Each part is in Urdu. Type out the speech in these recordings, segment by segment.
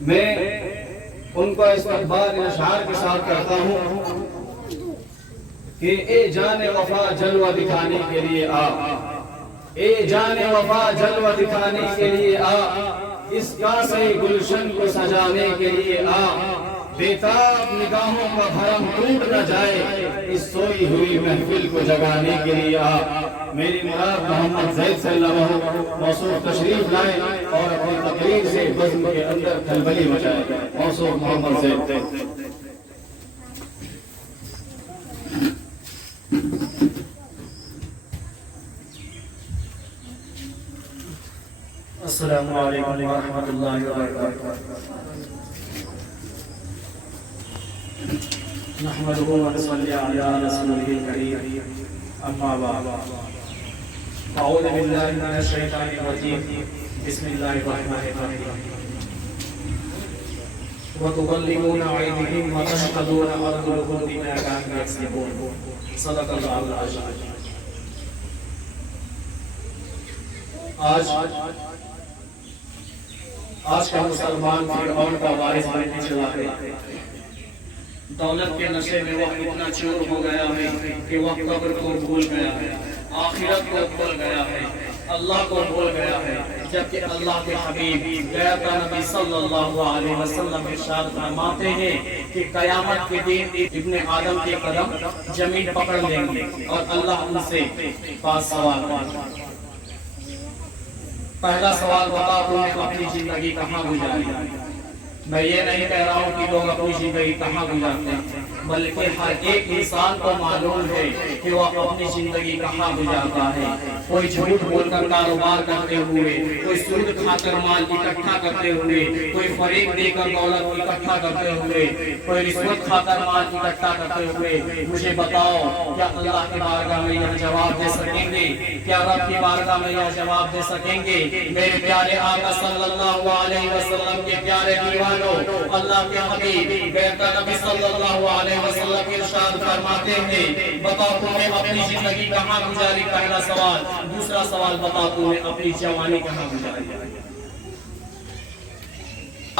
میں ان کا استقبال اشعار کے ساتھ کرتا ہوں کہ اے جان وفا جلوہ دکھانے کے لیے آ، اے جان وفا جلوہ دکھانے کے لیے آ، اس کاسے گلشن کو سجانے کے لیے آ، بےتاب نگاہوں کا بھرم ٹوٹ نہ جائے، اس سوئی ہوئی محفل کو جگانے کے لیے آ۔ میری مراد محمد زید صلی اللہ علیہ وسلم موصوف تشریف لائے اور اپنی تقریر سے بزم کے اندر کھلبلی مچائے۔ موصوف محمد زید۔ السلام علیکم ورحمۃ اللہ وبرکاتہ۔ نحمده ونصلي على رسوله الكريم، اما بعد، اعوذ باللہ من الشیطان الرجیم، بسم اللہ الرحمن الرحیم۔ وتظلمون عیدہم وتشهدون ارجلکم بما كانوا یکسبون، صدق اللہ العظیم۔ آج کا مسلمان فرعون کا وارث بننے چلا ہے۔ دولت کے نشے میں وہ اتنا چور ہو گیا ہے کہ وہ قبر کو بھول گیا ہے، آخرت کو بھول گیا ہے، اللہ کو بھول گیا ہے، جبکہ اللہ کے حبیب گیا کا نبی صلی اللہ علیہ وسلم ارشاد فرماتے ہیں کہ قیامت کے دن ابن آدم کے قدم زمین پکڑ لیں گے اور اللہ ان سے پاس سوال کرے گا۔ پہلا سوال بتا تم نے اپنی زندگی کہاں گزاری؟ میں یہ نہیں کہہ رہا ہوں کہ لوگ اپنی زندگی کہاں گزارتے ہیں، بلکہ ہر ایک انسان کو معلوم ہے کہ وہ اپنی زندگی کہاں گزارتا ہے۔ کوئی جھوٹ بول کر کاروبار کرتے ہوئے، کوئی سود کھا کر مال اکٹھا کرتے ہوئے، کوئی فریب دے کر دولت اکٹھا کرتے ہوئے، کوئی رشوت کھا کر مال اکٹھا کرتے ہوئے۔ مجھے بتاؤ، کیا اللہ کی بارگاہ میں یہ جواب دے سکیں گے؟ کیا رب کی بارگاہ میں یہ جواب دے سکیں گے؟ میرے پیارے آقا صلی اللہ علیہ وسلم کے پیارے دیوانوں، اللہ کے حبیب بیٹا نبی صلی اللہ علیہ وسلم ارشاد فرماتے ہیں، بتاؤ تم نے اپنی زندگی کہاں گزاری؟ پہلا سوال۔ دوسرا سوال، بتاؤ تم نے اپنی جوانی کہاں گزاری؟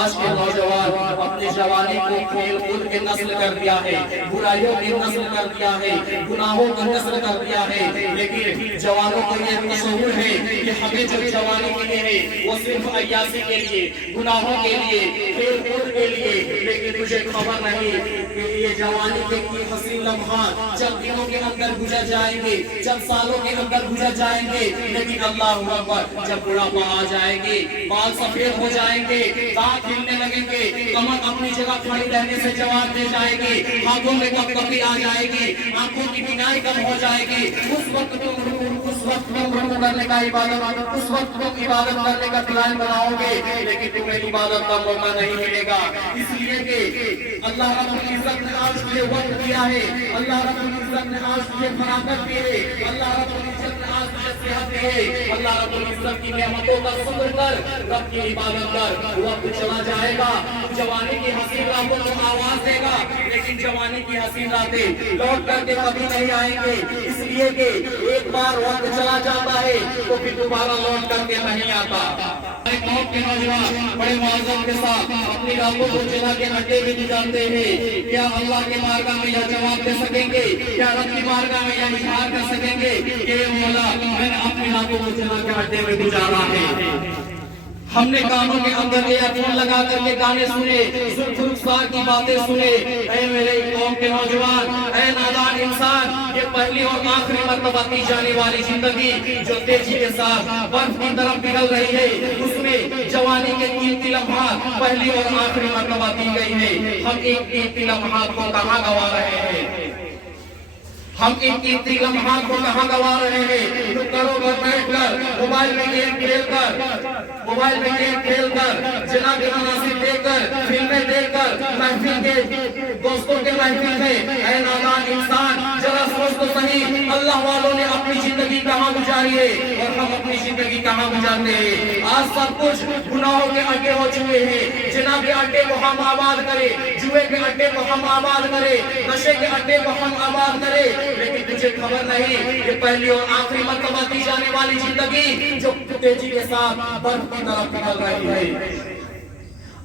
آج کے نوجوان اپنی جوانی کو کھیل کود کی نسل کر دیا ہے، برائیوں کی نسل کر دیا ہے، گناہوں کی نسل کر دیا ہے، لیکن جوانوں کو یہ تصور ہے کہ ہمیں جو جوانی ملی ہے وہ صرف عیاشی کے لیے، گناہوں کے لیے، کھیل کود کے لیے، لیکن مجھے خبر نہیں کہ یہ جوانی کے حسین لمحات چند دنوں کے اندر گزر جائیں گے، چند سالوں کے اندر گزر جائیں گے، لیکن اللہ اکبر جب بڑھاپا آ جائے گے، بال سفید ہو جائیں گے، دانت کھلنے لگیں گے، کمر اپنی جگہ کھڑی رہنے سے جواب دے جائے گی، ہاتھوں میں کپکپی آ جائے گی، آنکھوں کی بینائی کم ہو جائے گی، اس وقت تم رکوع کرنے کا عبادت، اس وقت تم عبادت کرنے کا پلان بناؤ گے، لیکن تمہیں عبادت کا موقع نہیں ملے گا، اس لیے کہ اللہ رب العزت نے آج تجھے وقت دیا ہے، اللہ رب العزت نے آج تجھے فراغت دی ہے، اللہ رب العزت نے آج تجھے صحت دی ہے، اللہ رب العزت کی نعمتوں کا شکر کر، رب کی عبادت کر۔ وقت چلا جائے گا، جوانی کی حسین راتوں کو آواز دے گا، لیکن جوانی کی حسین راتیں لوٹ کر کے کبھی نہیں آئیں گے، اس لیے کہ ایک بار وقت چلا جاتا ہے تو پھر دوبارہ لوٹ کر کے نہیں آتا۔ ایک قوم کے نوجوان بڑے معذرت کے ساتھ اپنی راتوں کو جلا کے اڈے بھی گزارتے ہیں، کیا اللہ کی بارگاہ میں یہ جواب دے سکیں گے؟ کیا رب کی بارگاہ میں یہ اظہار کر سکیں گے کہ مولا میں نے اپنی راتوں کو جلا کے اڈے میں گزارا ہے؟ ہم نے کانوں کے اندر ایئر فون لگا کر کے گانے سنے، زلف رخسار کی باتیں سنے۔ اے میرے قوم کے نوجوان، اے نادان انسان، یہ پہلی اور آخری مرتبہ دی جانے والی زندگی جو تیزی کے ساتھ برف کی طرف پگھل رہی ہے، اس میں جوانی کے قیمتی لمحات پہلی اور آخری مرتبہ دی گئی ہے۔ ہم ان قیمتی لمحات کو کہاں گوا رہے ہیں؟ ہم ان قیمتی لمحات کو کہاں گوا رہے ہیں؟ تو گھروں پر بیٹھ کر موبائل میں گیم کھیل کر جنا کے مناظر دیکھ کر، فلمیں دیکھ کر، محفل کے دوستوں کے محفل میں۔ اے نادان انسان، ذرا سوچ تو صحیح، اللہ والوں نے اپنی زندگی کہاں گزاری ہے اور ہم اپنی زندگی کہاں گزارتے ہیں؟ آج سب کچھ گناہوں کے اڈے ہو چکے ہیں، جنا کے اڈے کو ہم آباد کرے، جوئے کے اڈے کو ہم آباد کرے، نشے کے اڈے کو ہم آباد کرے، لیکن تجھے خبر نہیں کہ پہلی اور آخری مرتبہ دی جانے والی زندگی جو تیزی کے ساتھ برف کی طرف نکل رہی ہے۔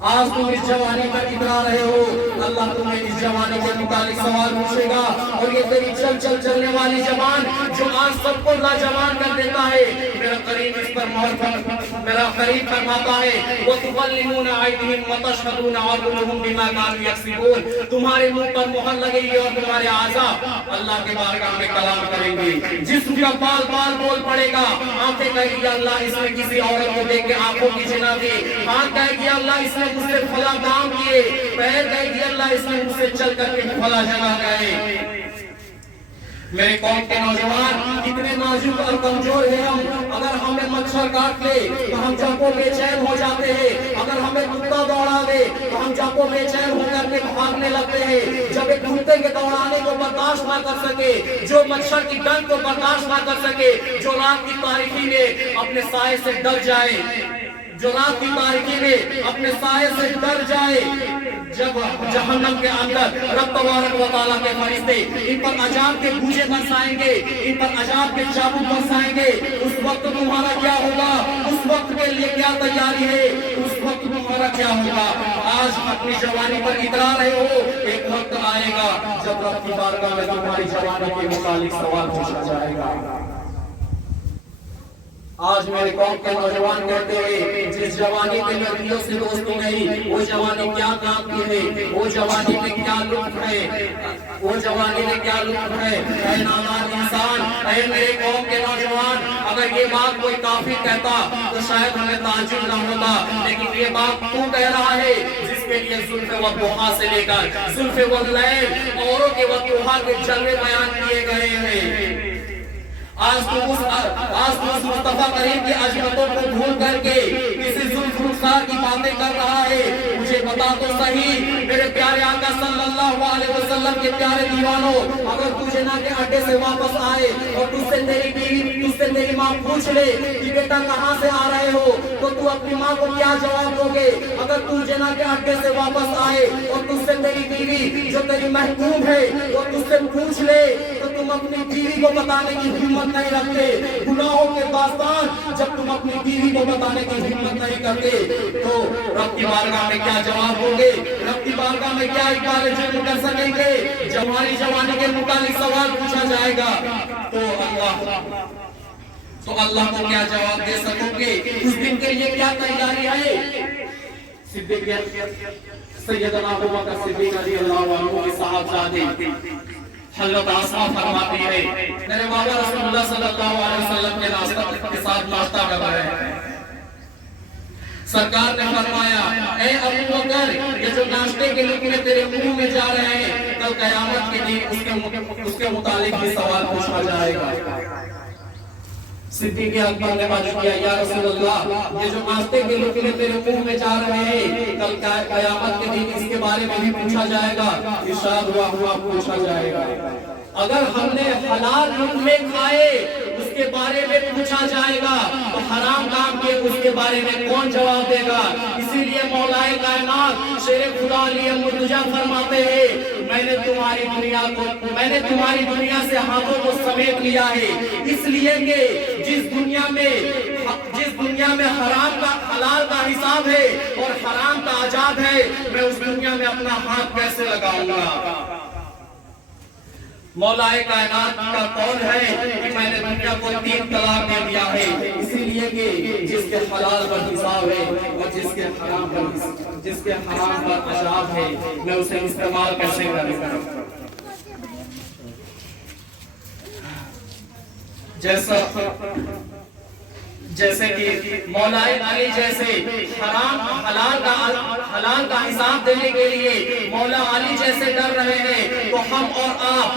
آج تم اس جوانی پر اترا رہے ہو، اللہ تمہیں اس جوانی کے متعلق سوال پوچھے گا، اور یہ تیری چلنے والی زبان جو آج سب کو لاجوان کر دیتا ہے، میرا قریب اس پر میرا قریب فرماتا ہے وَتُغَلِّمُونَ عَيْدِهِمْ وَتَشْهَدُونَ عَرْضُهُمْ بِمَا كَانُوا يَكْسِبُونَ، تمہارے منہ پر مہر لگے گی اور تمہارے اعضاء اللہ کے بارگاہ میں کلام کریں گے، جسم کا بال بول پڑے گا، آنکھیں کہیں گی اللہ اس نے کسی عورت کو دیکھ کے آنکھوں کی جنا دی، ہاتھ کہے گی اللہ اس نے مجھ سے فلاں کام کیے، پیر کہے گی اللہ اس نے مجھ سے چل کر کے فلاں جگہ گئے۔ میرے قوم کے نوجوان کتنے نازک اور کمزور ہیں ہم، اگر ہمیں مچھر کاٹ لے تو ہم چاقو بے چین ہو جاتے ہیں، اگر ہمیں کتا دوڑا دے تو ہم چاقو بے چین ہو کر کے بھاگنے لگتے ہیں، جب ایک کتے کے دوڑانے کو برداشت نہ کر سکے، جو مچھر کی ڈنک کو برداشت نہ کر سکے، جو رات کی تاریکی میں اپنے سائے سے ڈر جائے، جو رات کی تاریکی میں اپنے سائے سے ڈر جائے، جب جہنم کے اندر رب تبارک و تعالیٰ کے فرشتے ان پر عذاب کے گوجے برسائیں گے، ان پر عذاب کے چابک برسائیں گے، اس وقت تمہارا کیا ہوگا؟ اس وقت کے لیے کیا تیاری ہے؟ اس وقت تمہارا کیا ہوگا؟ آج اپنی جوانی پر اترا رہے ہو، ایک وقت آئے گا جب رب کی بارگاہ میں تمہاری جوانی کے متعلق سوال پوچھا جائے گا۔ آج میرے قوم کے نوجوان کہتے ہیں جس جوانی کے لڑکیوں سے دوستی نہیں، وہ جوانی کیا کام کی ہے، وہ جوانی میں کیا لطف ہے، وہ جوانی میں کیا لطف ہے۔ اے نادان انسان، اے میرے قوم کے نوجوان، اگر یہ بات کوئی کافر کہتا تو شاید ہمیں تعجب نہ ہوتا، لیکن یہ بات تو کہہ رہا ہے جس کے لیے زلف والضحیٰ سے لے کر زلف واللیل اوروں کے والضحیٰ کے جلوے بیان کیے گئے ہیں۔ آج تو اس مصطفیٰ کریم کی عظمتوں کو بھول کر کے کسی زلف رخسار کی باتیں کر رہا ہے۔ مجھے بتا تو صحیح میرے پیارے آقا صلی اللہ علیہ وسلم کے پیارے دیوانوں، اگر تو جنا کے اڈے سے واپس آئے اور تجھ سے تیری بیوی، تجھ سے تیری ماں پوچھ لے کہ بیٹا کہاں سے آ رہے ہو، تو تو اپنی ماں کو کیا جواب دو گے؟ اگر تو جنا کے اڈے سے واپس آئے اور تجھ سے تیری بیوی جو تیری محبوب ہے وہ تجھ سے پوچھ لے تو تم اپنی بیوی کو بتانے کی ہمت نہیں رکھتے۔ گناہوں کے داستان جب تم اپنی بیوی کو بتانے کی ہمت نہیں کرتے تو رب کی بارگاہ میں کیا جواب دو گے؟ رب کی بارگاہ میں کیا اقبال جرم کر سکیں گے؟ جب ہماری جوانی کے متعلق سوال پوچھا جائے گا تو اللہ کو کیا جواب دے سکو گے؟ اس دن کے لیے کیا تیاری ہے؟ سیدنا ابو بکر صدیق رضی اللہ عنہ کے صاحبزادے حضرت آسمہ فرماتی ہے میرے بابا رسول اللہ صلی اللہ علیہ وسلم کے ناصرت کے ساتھ ناشتہ کر رہے ہیں، سرکار نے فرمایا اے ابو بکر یہ جو ناشتے کے لقمے تیرے منہ میں جا رہے ہیں کل قیامت کے دن اس کے متعلق بھی سوال پوچھا جائے گا۔ صدیق اکبر نے بات کیا یا رسول اللہ یہ جو ناشتے کے لقمے تیرے منہ میں جا رہے ہیں کل قیامت کے دن اس کے بارے میں بھی پوچھا جائے گا؟ ارشاد ہوا پوچھا جائے گا۔ اگر ہم نے حلال لقمے کھائے اس کے بارے میں پوچھا جائے گا تو حرام کام کیے اس کے بارے میں کون جواب دے گا؟ اسی لیے مولا کائنات شیر خدا علی مرتضیٰ فرماتے ہیں میں نے تمہاری دنیا سے ہاتھوں کو سمیٹ لیا ہے، اس لیے کہ جس دنیا میں حرام کا حلال کا حساب ہے اور حرام کا آزاد ہے میں اس دنیا میں اپنا ہاتھ کیسے لگاؤں گا؟ مولا کائنات کا قول ہے کہ میں نے دنیا کو 3 طلاق دے دیا ہے، اسی لیے کہ جس کے حلال پر حساب ہے اور جس کے حرام پر عذاب ہے میں اسے استعمال کیسے کروں؟ جیسے کہ مولا علی جیسے حلال کا حساب دینے کے لیے مولا علی جیسے ڈر رہے ہیں تو ہم اور آپ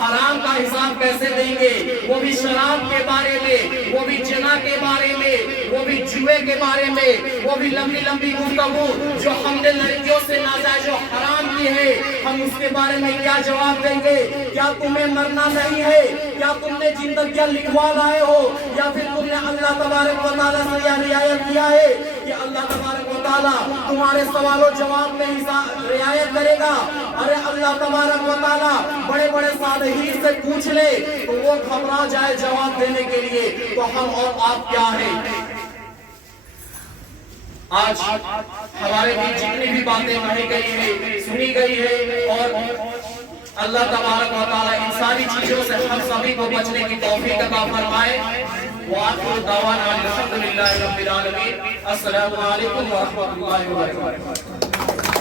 حرام کا حساب کیسے دیں گے؟ وہ بھی شراب کے بارے میں، وہ بھی جنا کے بارے میں، وہ بھی جوئے کے بارے میں، وہ بھی لمبی گفتگو جو ہم نے لڑکیوں سے ناجائز و حرام کی ہے، ہم اس کے بارے میں کیا جواب دیں گے؟ کیا تمہیں مرنا نہیں ہے؟ کیا تم نے زندگیاں لکھوا لائے ہو یا پھر تم نے اللہ تبارک و تعالیٰ سے یہ رعایت کیا ہے کہ اللہ تبارک و تعالیٰ تمہارے سوال و جواب میں رعایت کرے گا؟ ارے اللہ تبارک و تعالیٰ بڑے صالحین سے پوچھ لے تو وہ گھبرا جائے جواب دینے کے لیے، تو ہم اور آپ کیا ہیں؟ آج ہمارے بیچ جتنی بھی باتیں کہی گئی ہے سنی گئی ہے اور اللہ تبارک و تعالی ان ساری چیزوں سے ہم سبھی کو بچنے کی توفیق عطا فرمائے وآخر دعوانا الحمدللہ رب العالمین السلام علیکم ورحمۃ اللہ وبرکاتہ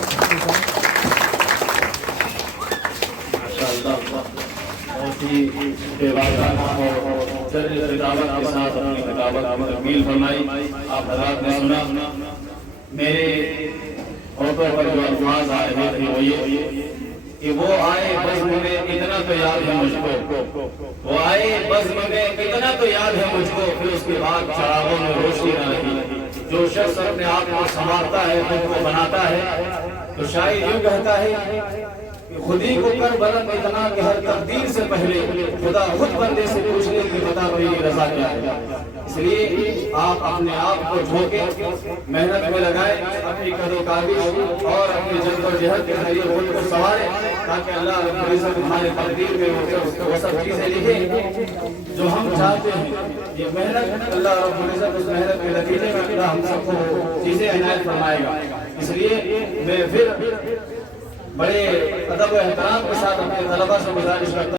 بہت ہی بےباکانہ اور خطابت کے ساتھ اپنی خطابت تکمیل فرمائی آپ حضرات نے سنا میرے ہوٹوں پر جو الفاظ آ رہے تھے وہ یہ کہ وہ آئے بزم میں اتنا تو یاد ہے مجھ کو وہ آئے بزم میں اتنا تو یاد ہے مجھ کو پھر اس کے بعد چراغوں میں روشنی نہ رہی جو شخص اپنے آپ کو سنوارتا ہے خود کو بناتا ہے تو شاعر یوں کہتا ہے خودی کو کر بلند اتنا کہ ہر تقدیر سے پہلے خدا خود بندے سے پوچھنے کی بتا میری رضا کیا ہے اس لیے آپ اپنے آپ کو جھوکے محنت میں لگائیں اپنی قدر کاوش اور اپنی جد و جہد کے ذریعے خود کو سنواریں تاکہ اللہ رب العزت ہمارے تقدیر میں وہ سب چیزیں لکھے جو ہم چاہتے ہیں یہ محنت اللہ رب العزت اس محنت کے نتیجے میں اللہ ہم سب کو چیزیں عنایت فرمائے گا اس لیے میں پھر بڑے ادب و احترام کے ساتھ اپنے طلباء سے گزارش کرتا ہوں